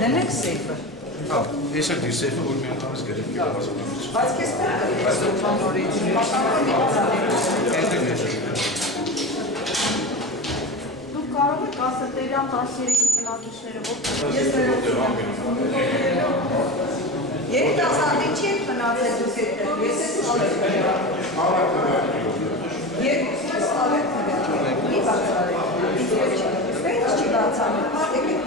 The next safer. Ես էլ դիսեյֆը որ մի անգամից գրել մի հավասարություն։ Բայց քեզ պետք է ստոփան նորից Դուք կարող եք ասել Տերյան 13 բնակիչները երիտասարդի չի եք մնացել դուք այդտեղ, ես ես սալեք երկուսին սալեք մի բացարեք, պետք չի բացարեք, եք եք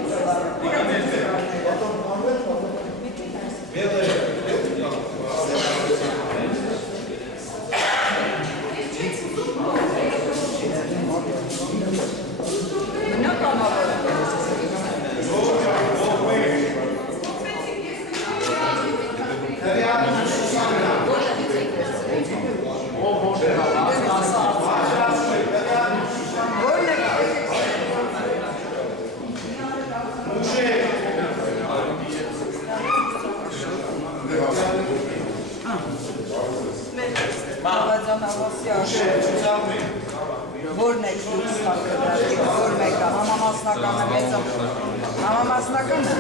Որն է լույս կարգադրատի, որ մեկը, համամասնականը մեծը, համամասնականը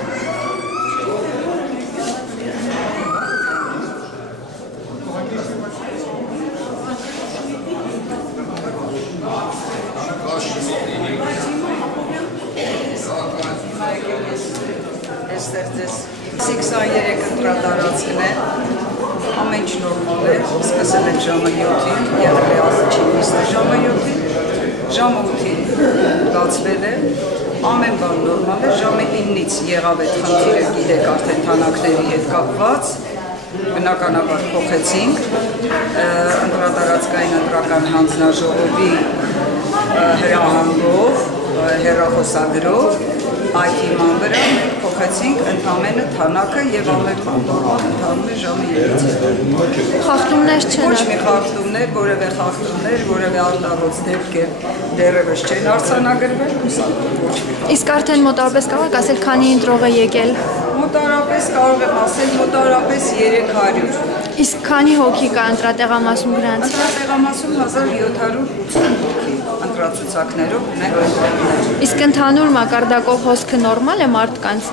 Էստեր ձեզ 23 ընտրատարածքն է, ամեն ինչ նորմալ է, սկսել ենք ժամը 7-ին, եղել է առաջին նիստը ժամը 7-ին, ժամը 8-ին բացվել է, ամեն բան նորմալ է, ժամը 9-ից եղավ այդ խնդիրը, գիտեք արդեն թանակների հետ կապված, բնականաբար փոխեցինք, ընտրատարածքային ընտրական հանձնաժողովի հրահանգով, հեռախոսագրով, այդ հիման վրա մենք փոխեցինք ընդամենը թանակը եւ ամեն բան նորմալ ընթանում է ժամը 9-ից։ Խախտումներ չեն։ Ոչ մի խախտումներ, որևէ խախտումներ, որևէ արտառոց դեպքեր դեռևս չեն արձանագրվել, ոչ մի։ Իսկ արդեն մոտավորապես կարող եք ասել քանի ընտրող է եկել։ Մոտավորապես կարող եմ ասել մոտավորապես 300։ Իսկ քանի հոգի կա ընտրատեղամասում գրանցված։ Ընտրատեղամասում 1780 հոգի ընտրացուցակներով ունենք ընտրողներ։ Իսկ ընդհանուր մակարդակով հոսքը նորմալ է մարդկանց։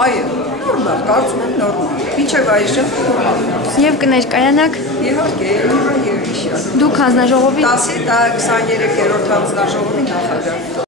Այո, նորմալ, կարծում եմ նորմալ։ Մինչև այժմ Եվ կներկայանաք։ Իհարկե, Երևիշյան։ Դուք հանձնաժողովի 10-ի 23-րդ հանձնաժողովի նախագահ։